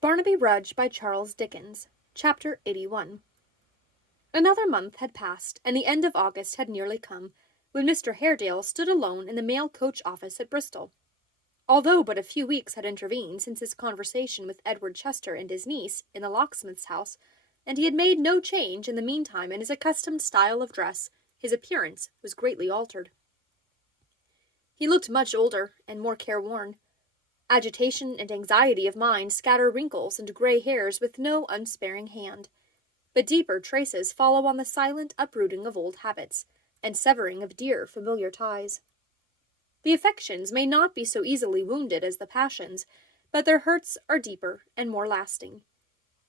Barnaby Rudge by Charles Dickens. Chapter 81. Another month had passed, and the end of August had nearly come, when Mr. Haredale stood alone in the mail coach office at Bristol. Although but a few weeks had intervened since his conversation with Edward Chester and his niece in the locksmith's house, and he had made no change in the meantime in his accustomed style of dress, his appearance was greatly altered. He looked much older and more careworn. Agitation and anxiety of mind scatter wrinkles and grey hairs with no unsparing hand, but deeper traces follow on the silent uprooting of old habits, and severing of dear familiar ties. The affections may not be so easily wounded as the passions, but their hurts are deeper and more lasting.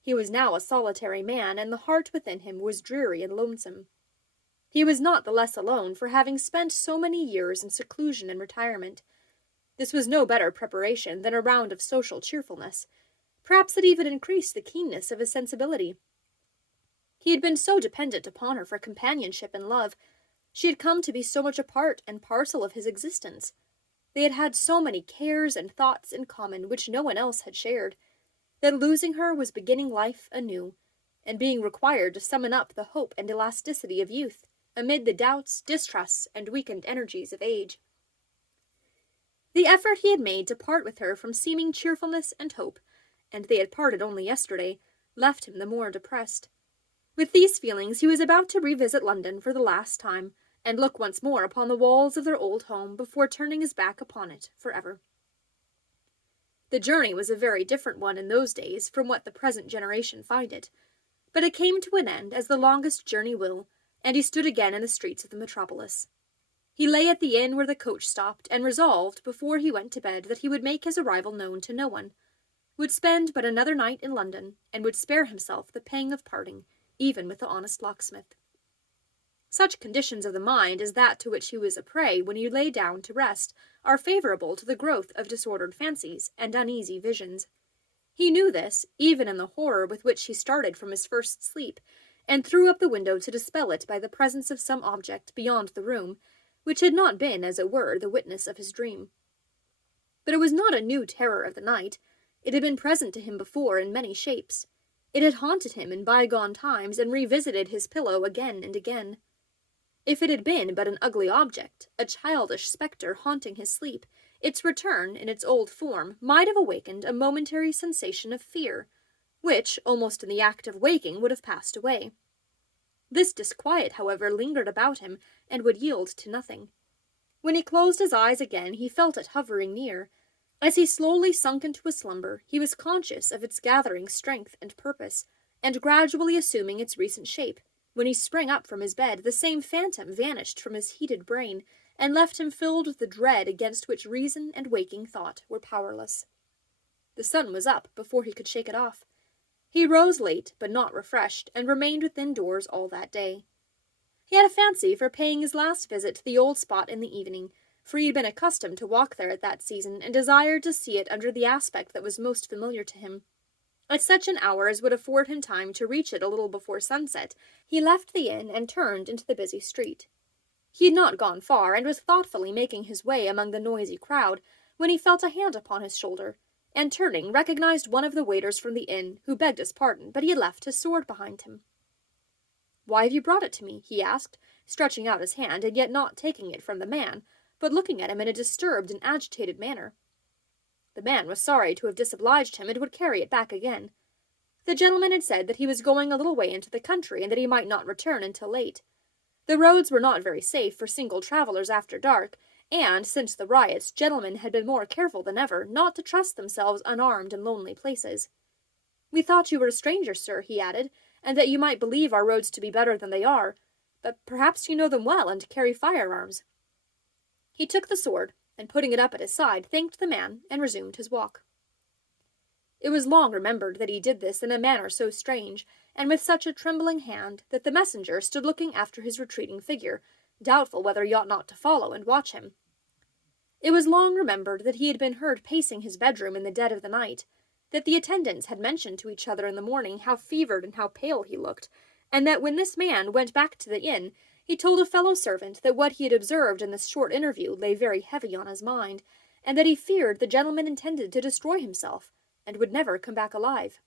He was now a solitary man, and the heart within him was dreary and lonesome. He was not the less alone for having spent so many years in seclusion and retirement. This was no better preparation than a round of social cheerfulness. Perhaps it even increased the keenness of his sensibility. He had been so dependent upon her for companionship and love. She had come to be so much a part and parcel of his existence. They had had so many cares and thoughts in common which no one else had shared, that losing her was beginning life anew, and being required to summon up the hope and elasticity of youth, amid the doubts, distrusts, and weakened energies of age. The effort he had made to part with her from seeming cheerfulness and hope, and they had parted only yesterday, left him the more depressed. With these feelings he was about to revisit London for the last time, and look once more upon the walls of their old home before turning his back upon it forever. The journey was a very different one in those days from what the present generation find it, but it came to an end as the longest journey will, and he stood again in the streets of the metropolis. He lay at the inn where the coach stopped, and resolved, before he went to bed, that he would make his arrival known to no one, would spend but another night in London, and would spare himself the pang of parting, even with the honest locksmith. Such conditions of the mind as that to which he was a prey when he lay down to rest are favorable to the growth of disordered fancies and uneasy visions. He knew this, even in the horror with which he started from his first sleep, and threw up the window to dispel it by the presence of some object beyond the room, which had not been, as it were, the witness of his dream. But it was not a new terror of the night. It had been present to him before in many shapes. It had haunted him in bygone times, and revisited his pillow again and again. If it had been but an ugly object, a childish spectre haunting his sleep, its return, in its old form, might have awakened a momentary sensation of fear, which, almost in the act of waking, would have passed away. This disquiet, however, lingered about him, and would yield to nothing. When he closed his eyes again, he felt it hovering near. As he slowly sunk into a slumber, he was conscious of its gathering strength and purpose, and gradually assuming its recent shape. When he sprang up from his bed, the same phantom vanished from his heated brain, and left him filled with the dread against which reason and waking thought were powerless. The sun was up before he could shake it off. He rose late, but not refreshed, and remained within doors all that day. He had a fancy for paying his last visit to the old spot in the evening, for he had been accustomed to walk there at that season, and desired to see it under the aspect that was most familiar to him. At such an hour as would afford him time to reach it a little before sunset, he left the inn and turned into the busy street. He had not gone far, and was thoughtfully making his way among the noisy crowd, when he felt a hand upon his shoulder, and turning, recognized one of the waiters from the inn, who begged his pardon, but he had left his sword behind him. "Why have you brought it to me?" he asked, stretching out his hand, and yet not taking it from the man, but looking at him in a disturbed and agitated manner. The man was sorry to have disobliged him, and would carry it back again. The gentleman had said that he was going a little way into the country, and that he might not return until late. The roads were not very safe for single travellers after dark, and, since the riots, gentlemen had been more careful than ever not to trust themselves unarmed in lonely places. "We thought you were a stranger, sir," he added, "and that you might believe our roads to be better than they are, but perhaps you know them well, and carry firearms." He took the sword, and putting it up at his side, thanked the man, and resumed his walk. It was long remembered that he did this in a manner so strange, and with such a trembling hand, that the messenger stood looking after his retreating figure, doubtful whether he ought not to follow and watch him. It was long remembered that he had been heard pacing his bedroom in the dead of the night, that the attendants had mentioned to each other in the morning how fevered and how pale he looked, and that when this man went back to the inn, he told a fellow servant that what he had observed in this short interview lay very heavy on his mind, and that he feared the gentleman intended to destroy himself, and would never come back alive.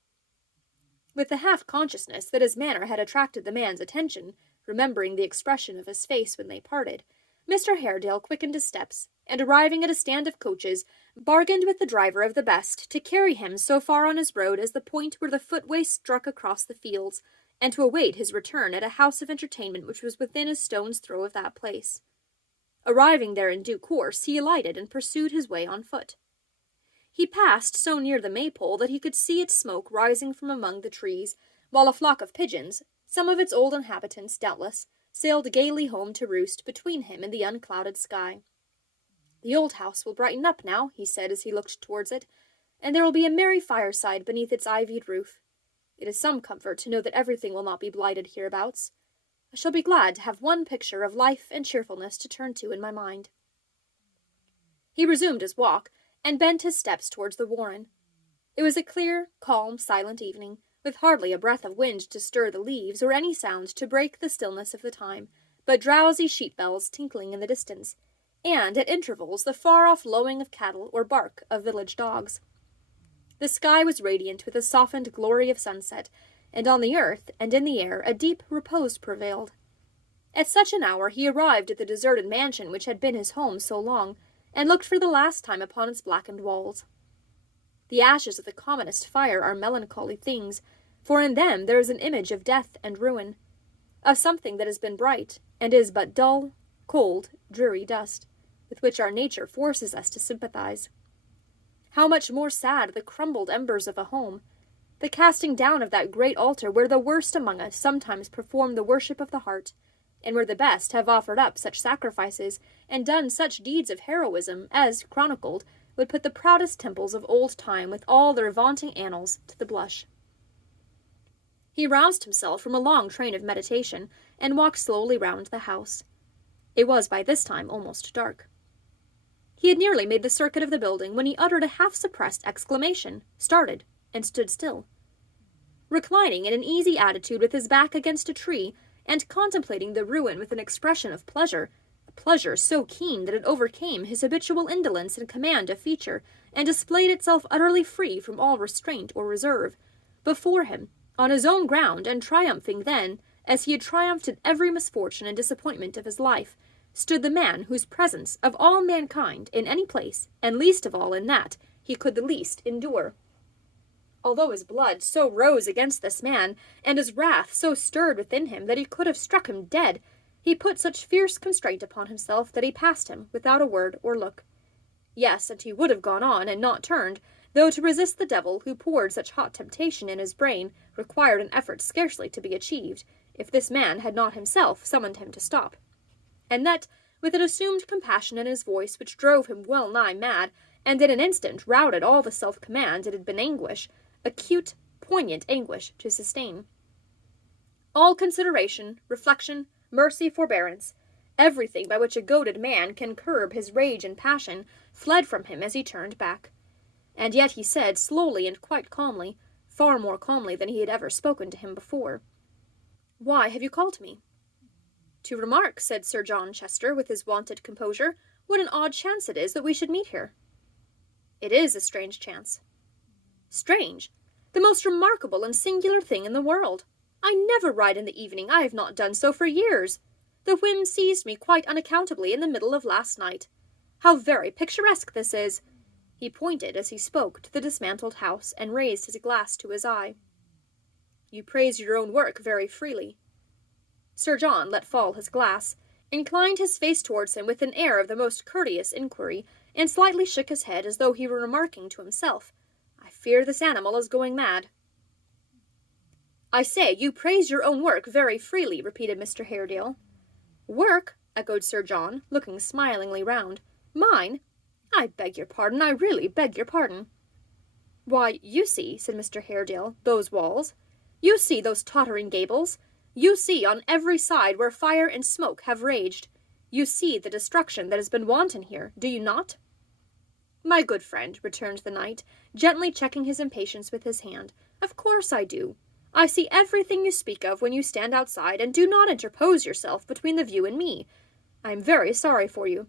With the half-consciousness that his manner had attracted the man's attention, remembering the expression of his face when they parted, Mr. Haredale quickened his steps, and arriving at a stand of coaches, bargained with the driver of the best to carry him so far on his road as the point where the footway struck across the fields, and to await his return at a house of entertainment which was within a stone's throw of that place. Arriving there in due course, he alighted and pursued his way on foot. He passed so near the maypole that he could see its smoke rising from among the trees, while a flock of pigeons, some of its old inhabitants doubtless, sailed gaily home to roost between him and the unclouded sky. "The old house will brighten up now," he said as he looked towards it, "and there will be a merry fireside beneath its ivied roof. It is some comfort to know that everything will not be blighted hereabouts. I shall be glad to have one picture of life and cheerfulness to turn to in my mind." He resumed his walk, and bent his steps towards the warren. It was a clear, calm, silent evening, with hardly a breath of wind to stir the leaves or any sound to break the stillness of the time, but drowsy sheep bells tinkling in the distance, and, at intervals, the far-off lowing of cattle or bark of village dogs. The sky was radiant with the softened glory of sunset, and on the earth and in the air a deep repose prevailed. At such an hour he arrived at the deserted mansion which had been his home so long, and looked for the last time upon its blackened walls. The ashes of the commonest fire are melancholy things, for in them there is an image of death and ruin, of something that has been bright, and is but dull, cold, dreary dust, with which our nature forces us to sympathize. How much more sad the crumbled embers of a home, the casting down of that great altar where the worst among us sometimes perform the worship of the heart, and where the best have offered up such sacrifices and done such deeds of heroism as, chronicled, would put the proudest temples of old time with all their vaunting annals to the blush. He roused himself from a long train of meditation, and walked slowly round the house. It was by this time almost dark. He had nearly made the circuit of the building when he uttered a half-suppressed exclamation, started, and stood still. Reclining in an easy attitude with his back against a tree, and contemplating the ruin with an expression of pleasure, a pleasure so keen that it overcame his habitual indolence and command of feature, and displayed itself utterly free from all restraint or reserve, before him, on his own ground, and triumphing then, as he had triumphed in every misfortune and disappointment of his life, stood the man whose presence of all mankind in any place, and least of all in that, he could the least endure. Although his blood so rose against this man, and his wrath so stirred within him that he could have struck him dead, he put such fierce constraint upon himself that he passed him without a word or look. Yes, and he would have gone on, and not turned, though to resist the devil who poured such hot temptation in his brain required an effort scarcely to be achieved, if this man had not himself summoned him to stop. And that, with an assumed compassion in his voice which drove him well nigh mad, and in an instant routed all the self-command it had been anguish, acute, poignant anguish, to sustain. All consideration, reflection, mercy, forbearance, everything by which a goaded man can curb his rage and passion, fled from him as he turned back. And yet he said, slowly and quite calmly, far more calmly than he had ever spoken to him before, "Why have you called me?" "To remark," said Sir John Chester, with his wonted composure, "what an odd chance it is that we should meet here." "It is a strange chance." "Strange? The most remarkable and singular thing in the world. I never ride in the evening. I have not done so for years. The whim seized me quite unaccountably in the middle of last night. How very picturesque this is!" He pointed, as he spoke, to the dismantled house, and raised his glass to his eye. "You praise your own work very freely." Sir John let fall his glass, inclined his face towards him with an air of the most courteous inquiry, and slightly shook his head as though he were remarking to himself, "I fear this animal is going mad." "I say, you praise your own work very freely," repeated Mr. Haredale. "Work?" echoed Sir John, looking smilingly round. "Mine? I beg your pardon, I really beg your pardon." "Why, you see," said Mr. Haredale, "those walls. You see those tottering gables. You see on every side where fire and smoke have raged. You see the destruction that has been wanton here, do you not?" "My good friend," returned the knight, gently checking his impatience with his hand, "of course I do. I see everything you speak of when you stand outside, and do not interpose yourself between the view and me. I am very sorry for you.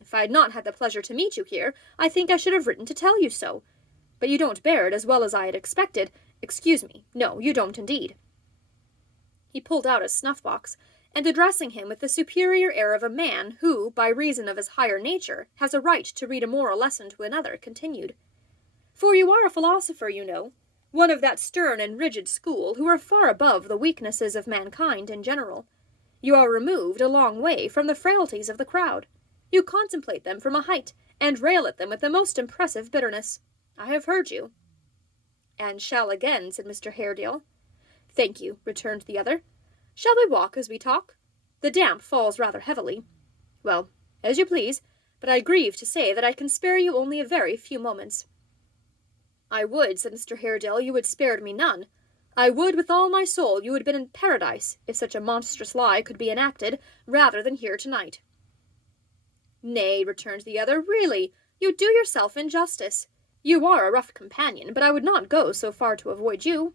If I had not had the pleasure to meet you here, I think I should have written to tell you so. but you don't bear it as well as I had expected. Excuse me, no, you don't indeed." He pulled out his snuff-box, and addressing him with the superior air of a man who, by reason of his higher nature, has a right to read a moral lesson to another, continued, "For you are a philosopher, you know, one of that stern and rigid school who are far above the weaknesses of mankind in general. You are removed a long way from the frailties of the crowd. You contemplate them from a height, and rail at them with the most impressive bitterness. I have heard you." "And shall again," said Mr. Haredale. "Thank you," returned the other. "Shall we walk as we talk? The damp falls rather heavily. Well, as you please, but I grieve to say that I can spare you only a very few moments." "I would," said Mr. Haredale, "you had spared me none. I would with all my soul you had been in paradise, if such a monstrous lie could be enacted, rather than here tonight." "Nay," returned the other, "really, you do yourself injustice. You are a rough companion, but I would not go so far to avoid you."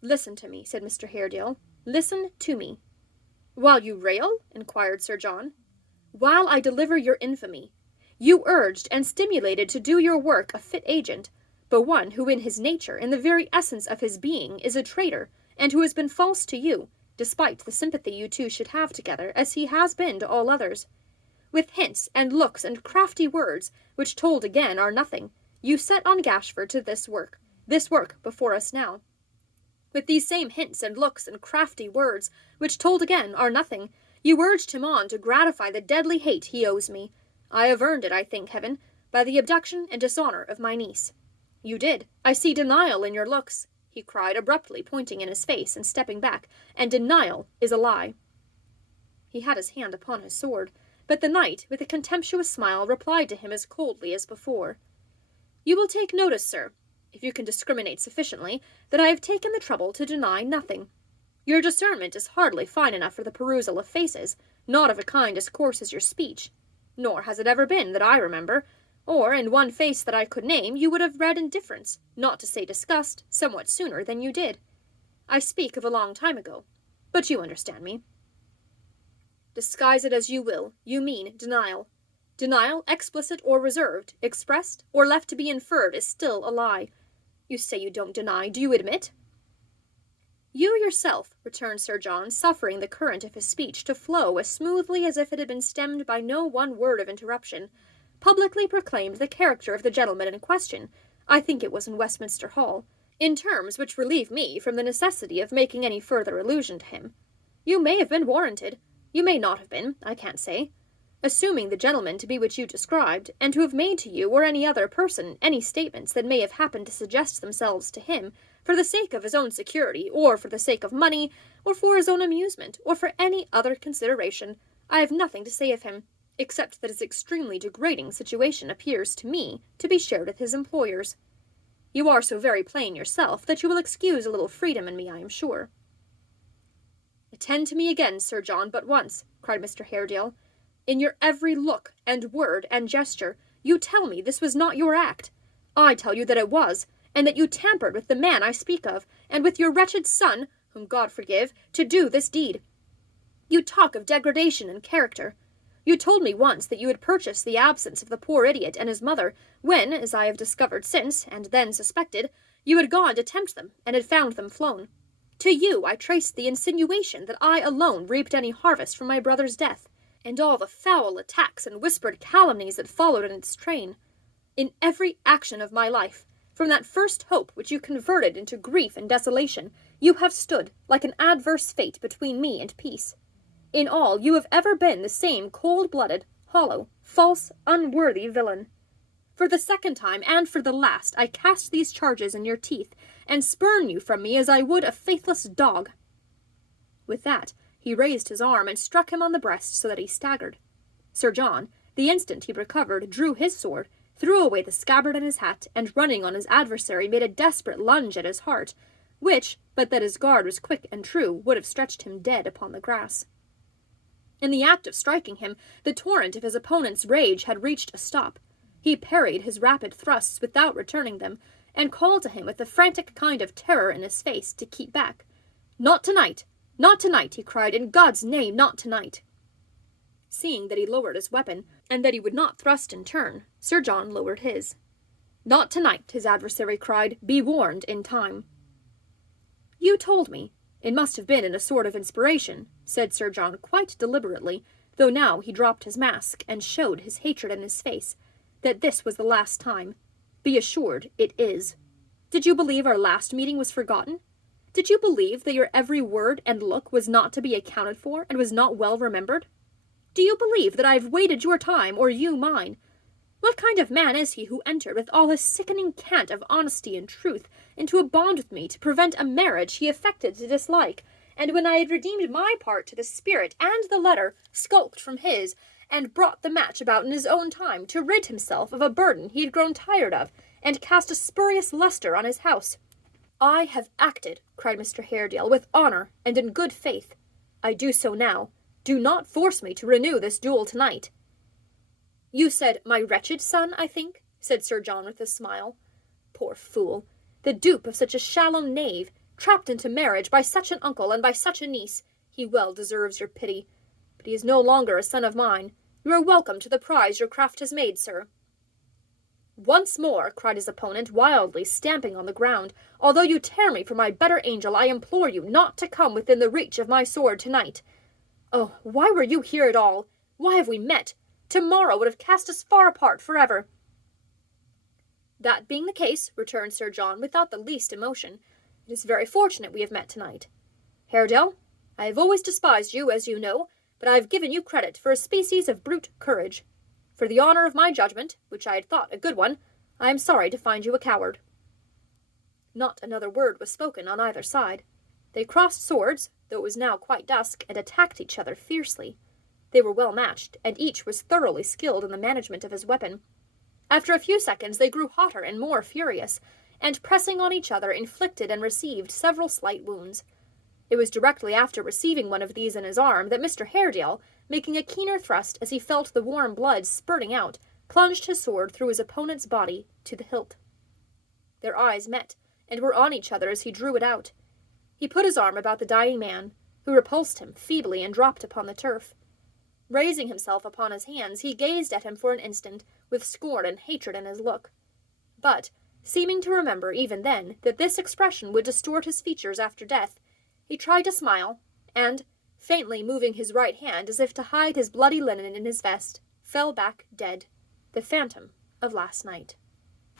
"Listen to me," said Mr. Haredale. "Listen to me." "While you rail?" inquired Sir John. "While I deliver your infamy. You urged and stimulated to do your work a fit agent, but one who in his nature, in the very essence of his being, is a traitor, and who has been false to you, despite the sympathy you two should have together, as he has been to all others. With hints and looks and crafty words, which told again are nothing, you set on Gashford to this work before us now. With these same hints and looks and crafty words, which told again are nothing, you urged him on to gratify the deadly hate he owes me. I have earned it, I thank heaven, by the abduction and dishonor of my niece. You did. I see denial in your looks," he cried, abruptly pointing in his face and stepping back, "and denial is a lie." He had his hand upon his sword, but the knight, with a contemptuous smile, replied to him as coldly as before. "You will take notice, sir, if you can discriminate sufficiently, that I have taken the trouble to deny nothing. Your discernment is hardly fine enough for the perusal of faces, not of a kind as coarse as your speech. Nor has it ever been, that I remember, or in one face that I could name, you would have read indifference, not to say disgust, somewhat sooner than you did. I speak of a long time ago, but you understand me. Disguise it as you will, you mean denial. Denial, explicit or reserved, expressed or left to be inferred, is still a lie. You say you don't deny, do you admit?" "You yourself," returned Sir John, suffering the current of his speech to flow as smoothly as if it had been stemmed by no one word of interruption, publicly proclaimed the character of the gentleman in question, I think it was in Westminster Hall, in terms which relieve me from the necessity of making any further allusion to him. You may have been warranted, you may not have been, I can't say. Assuming the gentleman to be what you described, and to have made to you or any other person any statements that may have happened to suggest themselves to him, for the sake of his own security, or for the sake of money, or for his own amusement, or for any other consideration, I have nothing to say of him, except that his extremely degrading situation appears to me to be shared with his employers. You are so very plain yourself that you will excuse a little freedom in me, I am sure." "Attend to me again, Sir John, but once," cried Mr. Haredale. "In your every look and word and gesture, you tell me this was not your act. I tell you that it was, and that you tampered with the man I speak of, and with your wretched son, whom God forgive, to do this deed. You talk of degradation and character. You told me once that you had purchased the absence of the poor idiot and his mother, when, as I have discovered since, and then suspected, you had gone to tempt them, and had found them flown. To you I traced the insinuation that I alone reaped any harvest from my brother's death, and all the foul attacks and whispered calumnies that followed in its train. In every action of my life, from that first hope which you converted into grief and desolation, you have stood, like an adverse fate, between me and peace. In all, you have ever been the same cold-blooded, hollow, false, unworthy villain. For the second time, and for the last, I cast these charges in your teeth, and spurn you from me as I would a faithless dog." With that, he raised his arm and struck him on the breast so that he staggered. Sir John, the instant he recovered, drew his sword, threw away the scabbard and his hat, and running on his adversary made a desperate lunge at his heart, which, but that his guard was quick and true, would have stretched him dead upon the grass. In the act of striking him, the torrent of his opponent's rage had reached a stop. He parried his rapid thrusts without returning them, and called to him with a frantic kind of terror in his face to keep back. "Not tonight! Not tonight!" he cried. "In God's name, not tonight!" Seeing that he lowered his weapon, and that he would not thrust in turn, Sir John lowered his. "Not tonight," his adversary cried. "Be warned in time." "You told me. It must have been in a sort of inspiration," said Sir John quite deliberately, though now he dropped his mask and showed his hatred in his face, "that this was the last time. Be assured it is. Did you believe our last meeting was forgotten? Did you believe that your every word and look was not to be accounted for and was not well remembered? Do you believe that I have waited your time or you mine? What kind of man is he who entered with all his sickening cant of honesty and truth into a bond with me to prevent a marriage he affected to dislike, and when I had redeemed my part to the spirit and the letter, skulked from his, and brought the match about in his own time to rid himself of a burden he had grown tired of, and cast a spurious lustre on his house? I have acted," cried Mr. Haredale, "with honour and in good faith. I do so now. Do not force me to renew this duel tonight." "You said my wretched son, I think?" said Sir John with a smile. "Poor fool! The dupe of such a shallow knave, trapped into marriage by such an uncle and by such a niece. He well deserves your pity. But he is no longer a son of mine. You are welcome to the prize your craft has made, sir." "Once more," cried his opponent, wildly stamping on the ground, "although you tear me from my better angel, I implore you not to come within the reach of my sword tonight. Oh, why were you here at all? Why have we met? Tomorrow would have cast us far apart forever." "That being the case," returned Sir John without the least emotion, "it is very fortunate we have met tonight. Haredale, I have always despised you, as you know, but I have given you credit for a species of brute courage. For the honour of my judgment, which I had thought a good one, I am sorry to find you a coward." Not another word was spoken on either side. They crossed swords, though it was now quite dusk, and attacked each other fiercely. They were well matched, and each was thoroughly skilled in the management of his weapon. After a few seconds they grew hotter and more furious, and pressing on each other inflicted and received several slight wounds. It was directly after receiving one of these in his arm that Mr. Haredale, making a keener thrust as he felt the warm blood spurting out, plunged his sword through his opponent's body to the hilt. Their eyes met, and were on each other as he drew it out. He put his arm about the dying man, who repulsed him feebly and dropped upon the turf. Raising himself upon his hands, he gazed at him for an instant, with scorn and hatred in his look. But, seeming to remember even then that this expression would distort his features after death, he tried to smile, and, faintly moving his right hand as if to hide his bloody linen in his vest, fell back dead, the phantom of last night.